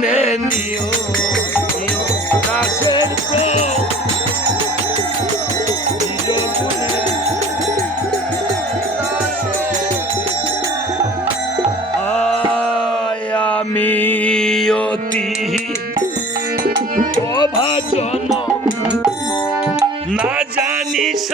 গুনে নিও দাসের আমি অতি অভাজন না জানিস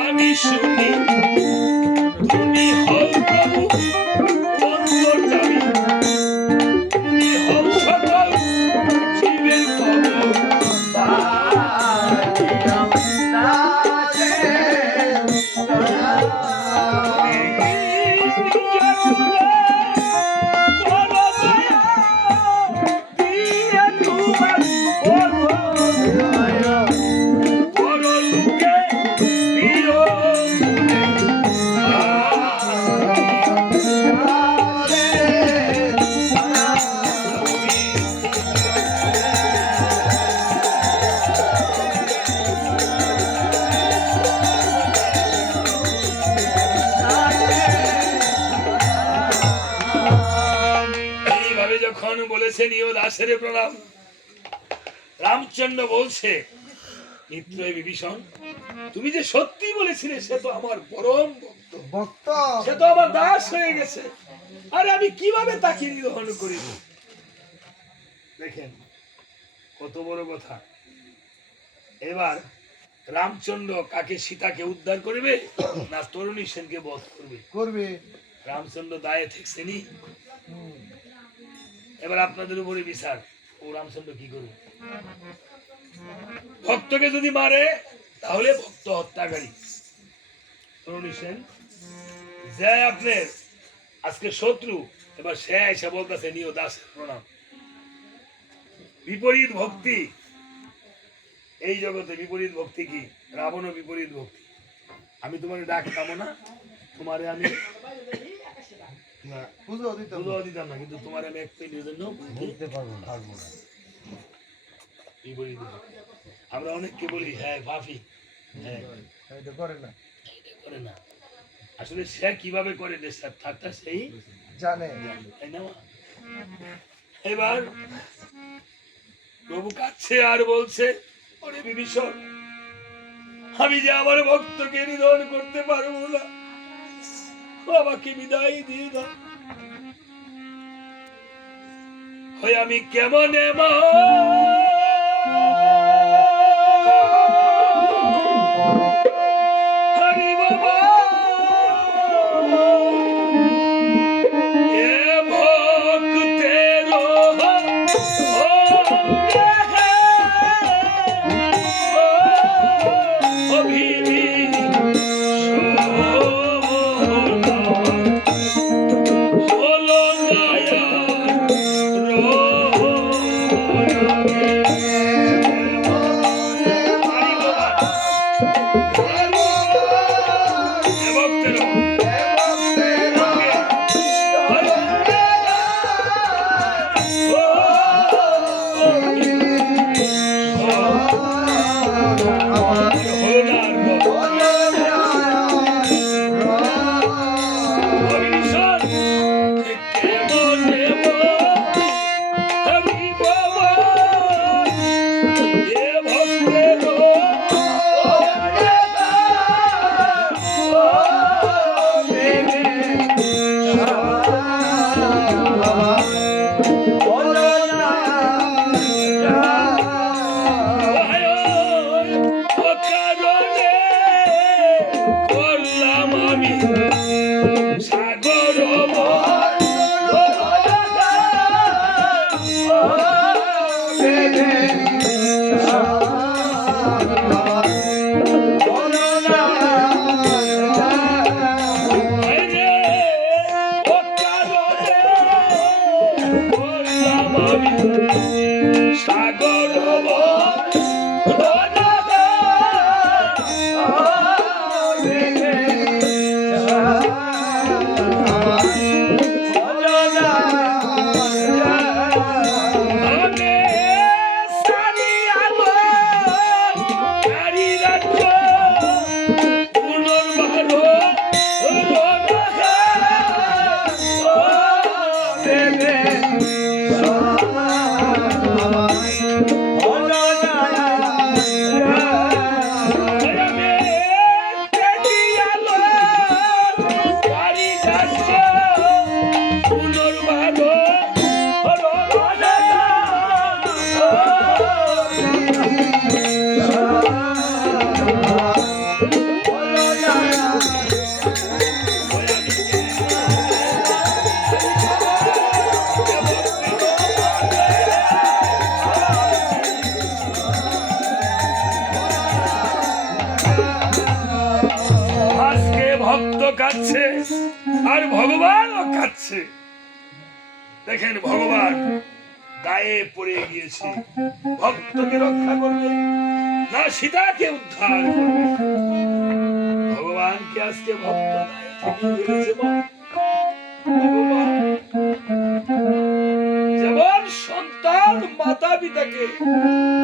আমি শুনি রামচন্দ্র বলছে মিত্র বিভীষণ তুমি যে সত্যি বলেছিলে সে তো আমার পরম ভক্ত। সে তো আমার দাস হয়ে গেছে। আরে আমি কীভাবে তাকে নিধন করি? দেখেন কত বড় কথা। এবার রামচন্দ্র কাকে সীতাকে উদ্ধার করবে না তরুণী সেনকে বধ করবে? করবে। রামচন্দ্র দায়ে থেকছেনি এবার আপনাদের উপরে বিচার ও রামচন্দ্র কি করবে? ভক্তকে যদি মারে তাহলে ভক্ত হত্যাকারী। সেন যে আপনার আজকে শত্রু। এবার সে এসে বলতেছে নিও দাস প্রণাম। বিপরীত ভক্তি। এই জগতে বিপরীত ভক্তি কি? রাবণ বিপরীত ভক্তি। আমি তোমার ডাকতাম না তোমারে আমি না পুজো দিতে দুধও দিতাম না কিন্তু তোমার আমি এক মিনিটের জন্য বলতে পারব না। আমরা অনেককে বলি হ্যাঁ ভাফি হ্যাঁ। করে না। করে না। আসলে সে কীভাবে করে ঠাট্টা সেই জানে। তাই না এবার প্রভু কাছে আর বলছে ওরে বিভীষণ আমি যে আমার ভক্তকে নিধন করতে পারব না আমাকে বিদায় দিয়ে দাও। হয় আমি কেমন Música Thank you.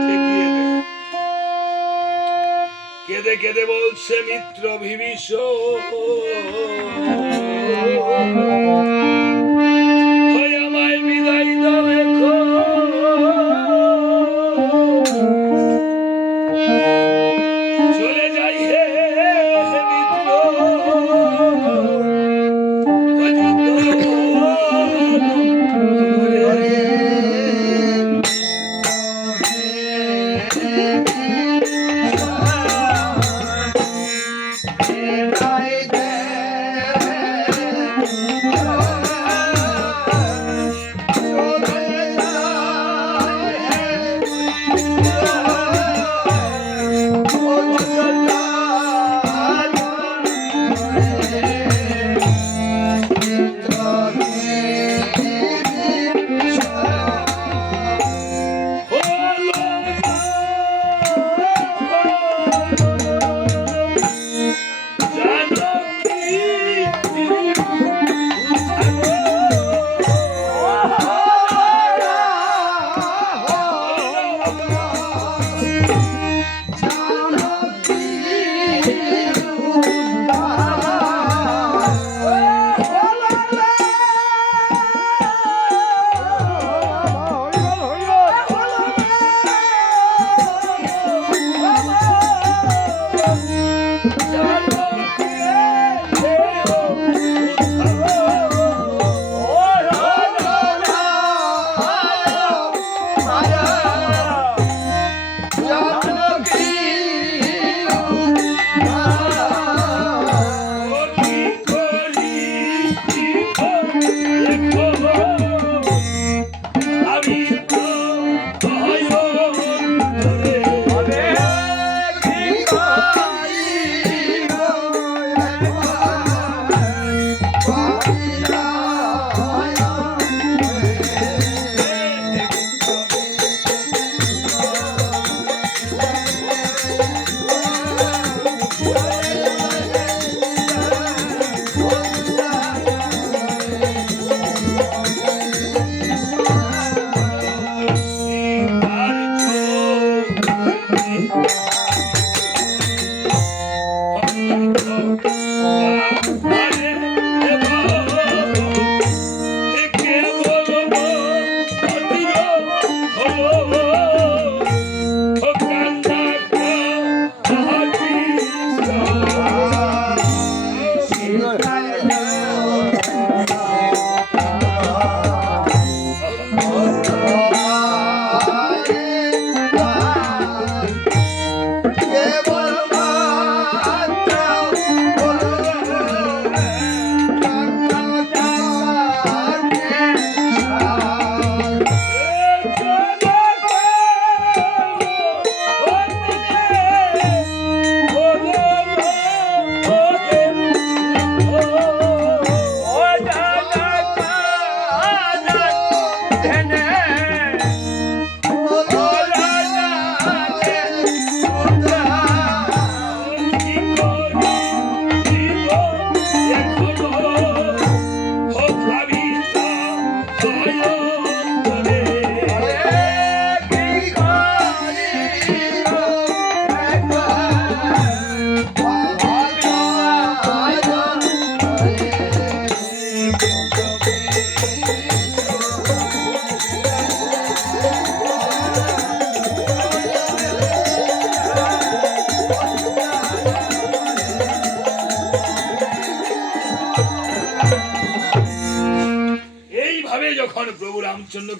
ঠেকিয়ে দেয়। কেঁদে কেঁদে বলছে মিত্র বিভীষ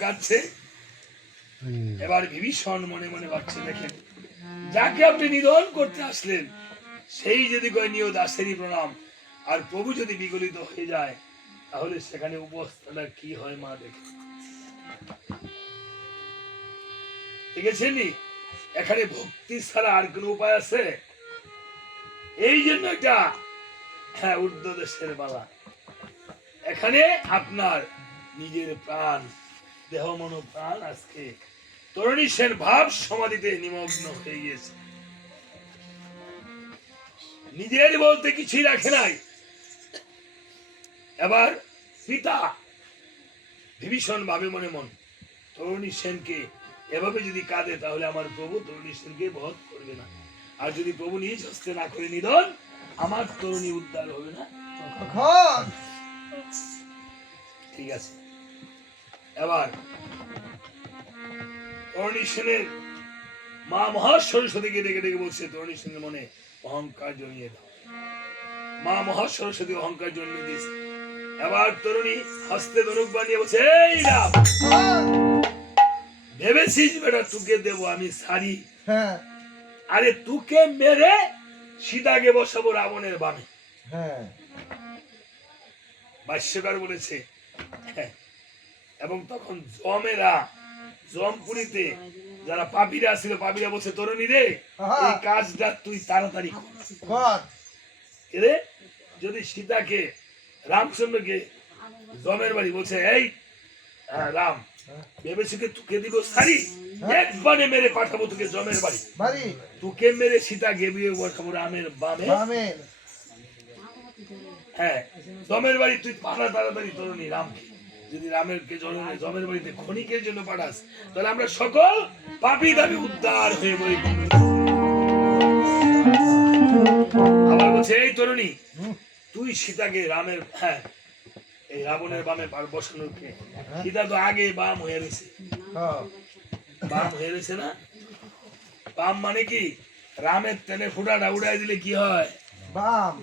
কাঁদছে। এবার বিভীষণ মনে মনে ভাবছে দেখেন যাকে আপনি নিধন করতে আসলেন সেই যদি কয় নিয় দাসেরই প্রণাম। আর প্রভু যদি বিগলিত হয়ে যায় তাহলে সেখানে উপস্থাটা কি হয় মা দেখে। দেখেছেন এখানে ভক্তি ছাড়া আর কোন উপায় আছে? এই জন্য এটা হ্যাঁ উর্ধ্ব দেশের বালা। এখানে আপনার নিজের প্রাণ দেহ মন প্রাণ আজকে তরুণী সেন ভাব সমাধিতে নিমগ্ন হয়ে গিয়েছে। নিজের বলতে কিছুই রাখে নাই। এবার পিতা বিভীষণ ভাবে মনে মন তরুণী সেনকে এভাবে যদি কাঁদে তাহলে আমার প্রভু তরুণী সেনকে বধ করবে না। আর যদি প্রভু নিজ হস্তে না করে নিধন আমার তরুণী উদ্ধার হবে না। ঠিক আছে। এবার তরুণী সেনের মা মহা সরস্বতীকে ডেকে ডেকে বলছে তরুণী সেনের মনে অহংকার জমিয়ে দাও। মা মহা সরস্বতী অহংকার জন্মে দিয়েছে। এবার তরুণী হস্তে ধনুক বানিয়ে বলছে এই রাম ভেবেছিস বেটা তোকে দেবো আমি সারি হ্যাঁ। আরে তোকে মেরে সীতাকে বসাবো রাবণের বামে। হ্যাঁ। ভাষ্যকার বলেছে হ্যাঁ। এবং তখন জমেরা জমপুরিতে যারা পাপিরা ছিল পাপিরা বলছে তরুণী রে এই কাজটা তুই তাড়াতাড়ি কর। রে যদি সীতাকে রামচন্দ্রকে জমের বাড়ি বলছে এই হ্যাঁ, রাম ভেবেছিকে তোকে দিব সারি একবারে মেরে পাঠাবো তোকে জমের বাড়ি। তোকে মেরে সীতা গেবিয়ে বসাবো রামের বামে। হ্যাঁ জমের বাড়ি তুই পাঠা তাড়াতাড়ি তরুণী রামকে। যদি রামের কে জমের জমের বাড়িতে ক্ষণিকের জন্য পাঠাস তাহলে আমরা সকল পাপি দাবি উদ্ধার হয়ে বই আবার বলছে এই তরুণী তুই সীতাকে রামের হ্যাঁ এই রাবণের বামে পার বসানোর কে? সীতা তো আগে বাম হয়ে রয়েছে। বাম হয়ে রয়েছে না? বাম মানে কি? রামের তেনে ফুটাটা উড়াই দিলে কি হয়? বাম।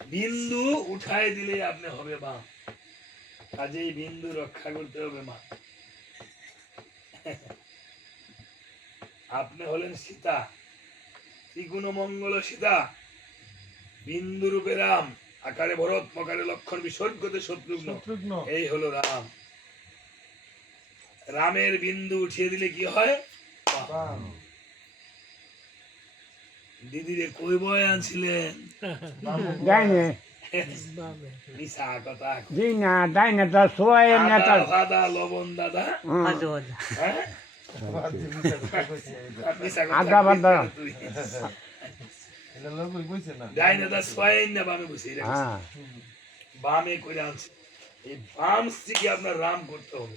বিন্দু উঠায় দিলে আপনি হবে মা কাজেই বিন্দু রক্ষা করতে হবে মা। আপনি হলেন সীতা ত্রিগুণ মঙ্গল সীতা। বিন্দু রূপে রাম আকারে ভরত মকারে লক্ষণ বিসর্গতে শত্রুঘ্ন। শত্রুঘ্ন। এই হলো রাম। রামের বিন্দু উঠিয়ে দিলে কি হয়। বাম। দিদিরে কই বয় আনছিলেন জি না তো না তো আদা ফাদা লবণ দাদা। মিশা কথা আদা বাদা। না না বামে বসে। হ্যাঁ বামে করে আনছে এই বাম স্ত্রীকে আপনার রাম করতে হবে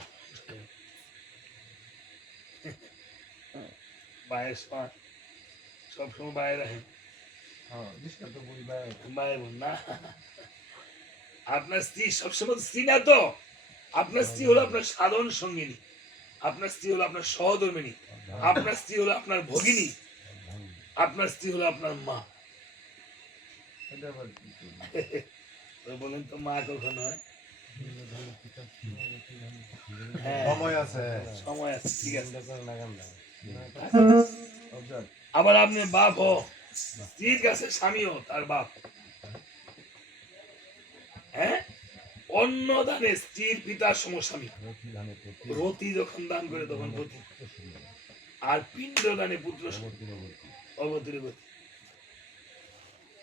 সবসময় বাইরে রাখেন আপনার স্ত্রী সবসময় স্ত্রী না তো? আপনার স্ত্রী হলো আপনার সাধারণ সঙ্গিনী। আপনার স্ত্রী হলো আপনার সহধর্মিনী। আপনার স্ত্রী হলো আপনার ভগিনী। আপনার স্ত্রী হলো আপনার মা। বলেন তো মা কখন হয়? হ্যাঁ। সময় আছে। সময় আছে ঠিক আছে। আবার আপনি বাপ হো স্ত্রীর কাছে স্বামীও, তার বাপ। হ্যাঁ? দানে স্ত্রীর পিতার সমস্বামী। রতি যখন দান করে, তখন পতি। আর পিণ্ড দানে পুত্র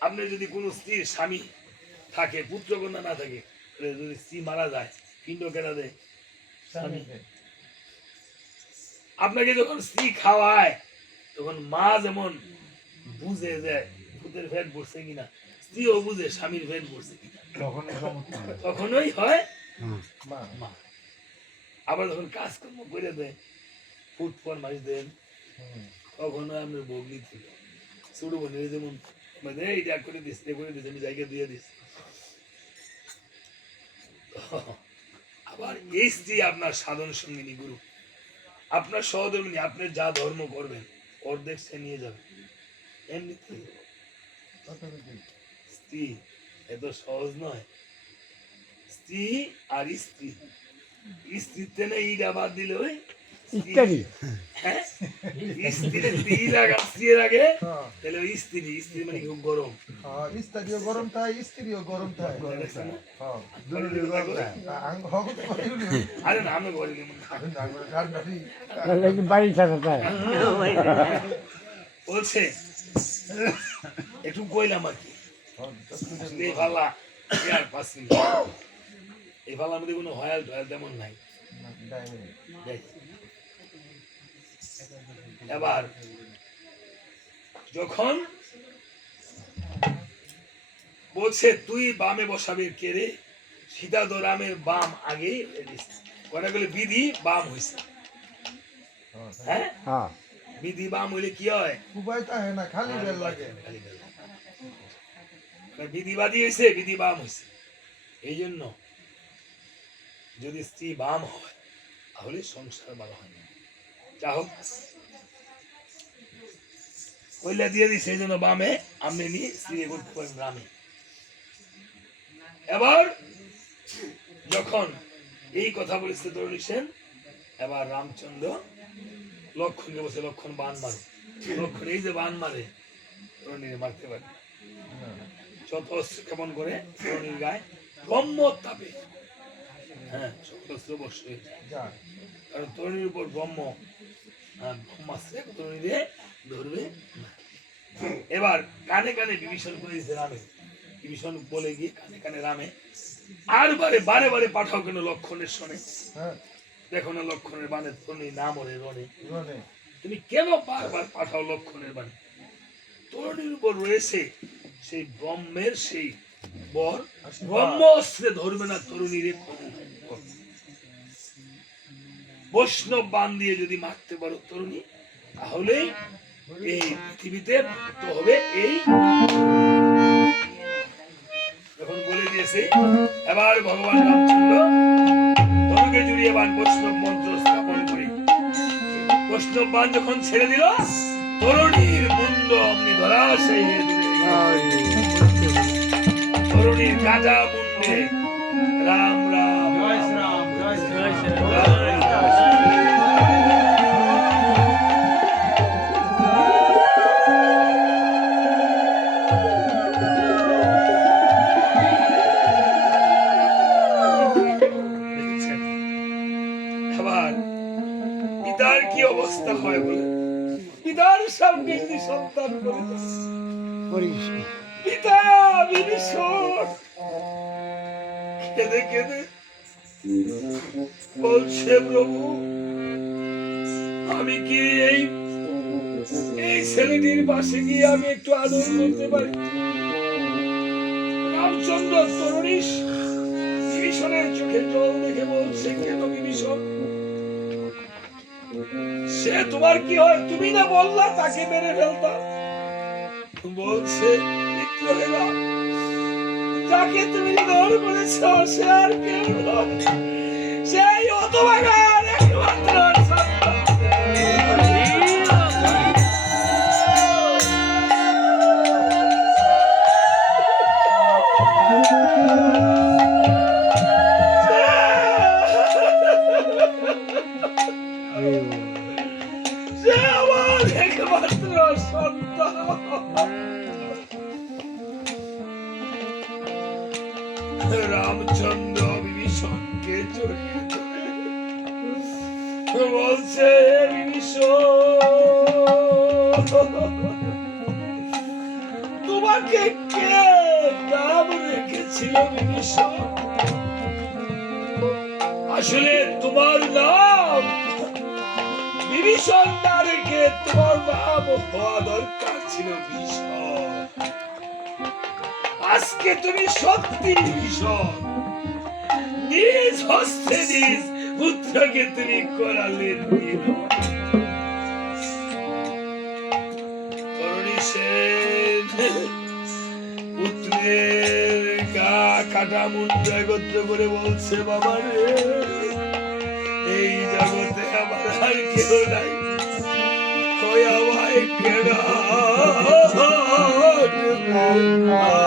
আপনি যদি কোনো স্ত্রীর স্বামী থাকে, পুত্র কন্যা না থাকে যদি স্ত্রী মারা যায়, পিণ্ড কেনা দেয়, স্বামী। আপনাকে যখন স্ত্রী খাওয়ায়, তখন মা যেমন বুঝে যে ভূতের ভেদ পড়ছে কিনা? স্ত্রীও বুঝে স্বামীর ভেদ পড়ছে কিনা। তখনই হয় মা মা। আবার যখন কাজকর্ম করে দেয় ফুট পর মাস দেন। কখনো আপনার বগলি থেকে ছোট বোনের যেমন মানে এইটা করে দিস এ করে দিস আমি জায়গা দিয়ে দিস। আবার এই স্ত্রী আপনার সাধন সঙ্গিনী গুরু। আপনার সহধর্মিনী আপনি যা ধর্ম করবেন অর্ধেক সে নিয়ে যাবে। এমনিতে স্ত্রী এত সহজ নয়। স্ত্রী আর স্ত্রী। স্ত্রীতে না ইটা বাদ দিলে ওই ইত্যাদি। হ্যাঁ? স্ত্রীতে স্ত্রী লাগা স্ত্রী লাগে তাহলে ওই স্ত্রী স্ত্রী মানে খুব গরম। হ্যাঁ স্ত্রীও গরম স্ত্রীও গরম আরে না আমি বাড়ি থাকে তাই। বলছে একটু কইলাম আর কি। আসলে এই পাল্লা এ আর পাঁচ মিনিট। এই পাল্লার মধ্যে কোনো হয়াল টয়াল তেমন নাই। দেখ। এবার যখন বলছে তুই বামে বসাবে কে রে? সীতা তো রামের বাম আগে কটা গেলে বিধি বাম হয়েছে হ্যাঁ? হ্যাঁ। বিধি বাম হইলে কি হয়? তাহে না খালি বেল লাগে। বিধিবাদী হয়েছে বিধি বাম হয়েছে এই জন্য যদি স্ত্রী বাম হয় তাহলে সংসার ভালো হয় না। যা হোক। কইলা দিয়ে দিই সেই জন্য বামে আপনি নিয়ে স্ত্রী করতে পারেন গ্রামে। এবার যখন এই কথা বলেছে তরুণী সেন এবার রামচন্দ্র লক্ষণকে বসে লক্ষণ বান মারে। লক্ষণ এই যে বান মারে তরুণীর মারতে পারে। যত অস্ত্র কেমন করে তরুণীর গায়ে ব্রহ্ম তাপে। হ্যাঁ সকল অস্ত্র বর্ষ হয়ে যায় কারণ তরুণীর উপর ব্রহ্ম হ্যাঁ, ব্রহ্মাস্ত্রে তরুণীরে ধরবে। এবার কানে কানে বিভীষণ করে দিয়েছে রামে। বিভীষণ বলে গিয়ে কানে কানে রামে আর বারে বারে বারে পাঠাও কেন লক্ষণের শোনে হ্যাঁ। দেখো না লক্ষণের বানে তরুণী না মরে রনে তুমি কেন বারবার পাঠাও লক্ষণের তরুণীর উপর রয়েছে সেই ব্রহ্মের সেই বর। ব্রহ্ম অস্ত্রে ধরবে না তরুণীরে বৈষ্ণব বান দিয়ে যদি মারতে পারো তরুণী তাহলে এই পৃথিবীতে মুক্ত হবে এই যখন বলে দিয়েছে এবার ভগবান রামচন্দ্র ধনুকে জুড়িয়ে বান বৈষ্ণব মন্ত্র স্থাপন করি। বৈষ্ণব বান যখন ছেড়ে দিল তরুণীর মুন্ড অমনি ধরা সেই তরুণীর গাজা মুন্ডে। রাম রাম রাম। দেখেছেন? সন্তান করিস। পিতা বিভীষণ কেঁদে কেঁদে বলছে প্রভু আমি কি এই এই ছেলেটির পাশে গিয়ে আমি একটু আদর করতে পারি? রামচন্দ্র তরুণী বিভীষণের চোখে জল দেখে বলছে কেন বিভীষণ? সে তোমার কি হয়? তুমি না বললা তাকে মেরে ফেলতাম বলছে মিত্ররা যাকে তুমি নিধন করেছ, সে আর কেউ সেই অতবাগার একমাত্র সন্তান রামচন্দ্র বিভীষণকে জড়িয়ে ধরে বলছে তোমাকে কে নাম রেখেছিল বিভীষণ আসলে তোমার নাম বিভীষণ না তোমার নাম হওয়া দরকার ছিল ভীষণ। আজকে তুমি সত্যি ভীষণ। নিজ হস্তে, নিজ পুত্রকে তুমি করালে করণী পুত্রের কাটা মুন্ড একত্র করে বলছে, বাবা রে, এই জগতে আমার আর কেউ নাই। আমায় কেনা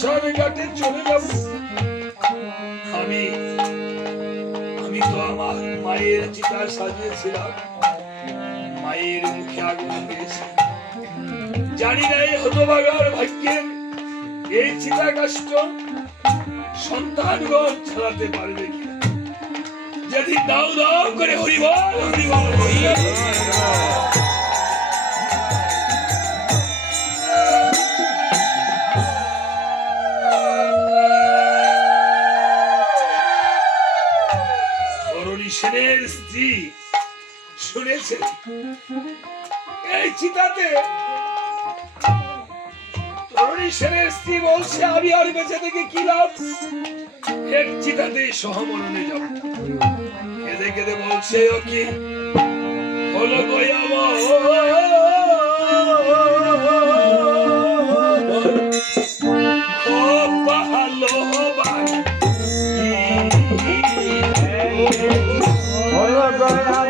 শ্মশান ঘাটে চলে যাব। আমি আমি তো আমার মায়ের চিতা সাজিয়েছিলাম। মায়ের মুখে আগুন দিয়েছি জানি না এই হতভাগার ভাগ্যের এই চিতা কাষ্ট সন্তানগণ চালাতে পারবে কিনা। যেদিন দাও দাও করে হরিবল হরিবল হরিবল। সেনের স্ত্রী স্ত্রী বলছে, আমি আর থেকে কি লাভ? এক চিতাতে সহমরণে যাব। কেঁদে কেঁদে বলছে ও কি হলো আমার দয়া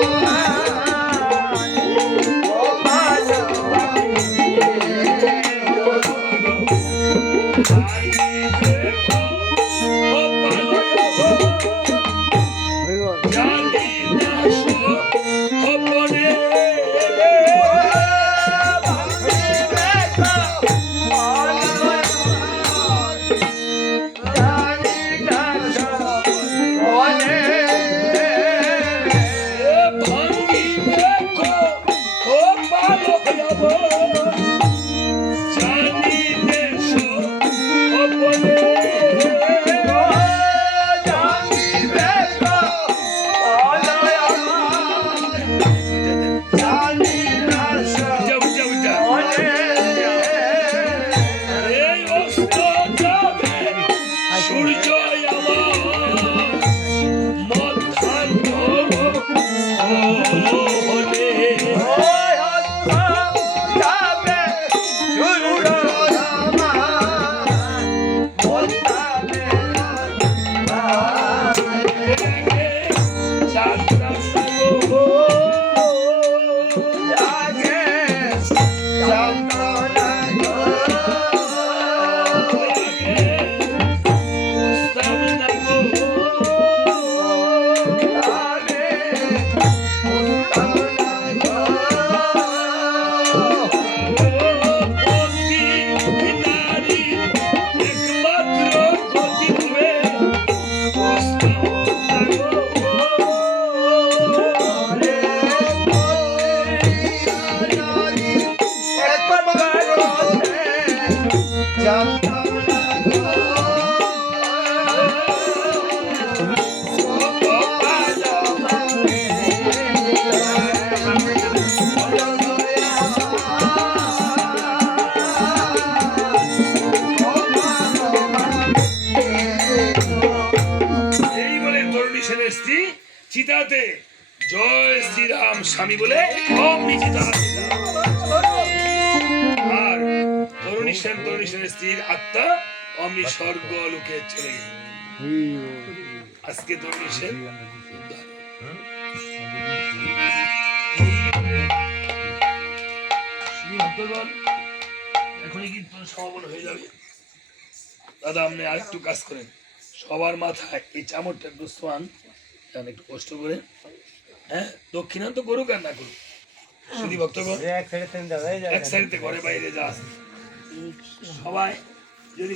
Oh, স্বামী বলে অমনি চিতা আর তরুণী সেন স্ত্রীর আত্মা স্বর্গ লোকে চলে আজকে সেন এখনই সমাপন হয়ে যাবে? দাদা, আপনি আরেকটু কাজ করেন। সবার মাথায় এই চামড়টা একটু সোয়ান, যান একটু কষ্ট করে। হ্যাঁ? দক্ষিণান্ত করুক আর না করুক? শুধু ভক্তগণ এক সাইডে ঘরে বাইরে যা সবাই যদি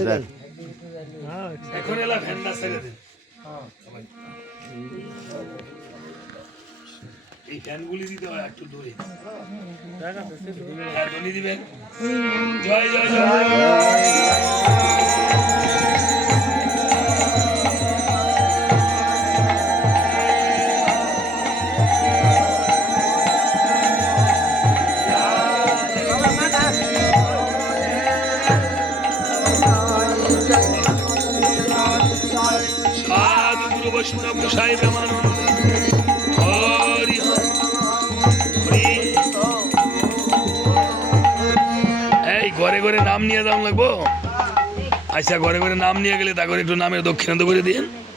স্যার এখন এলা ফ্যান না ছেড়ে দেন এই ফ্যানগুলি দিতে হয় একটু দূরে। হ্যাঁ ধ্বনি দিবেন। জয়। জয় জয়। গোসাই এই, ঘরে ঘরে নাম নিয়ে দাম লাগবো? আচ্ছা ঘরে ঘরে নাম নিয়ে গেলে তা করে একটু নামের দক্ষিণান্ত করে দিন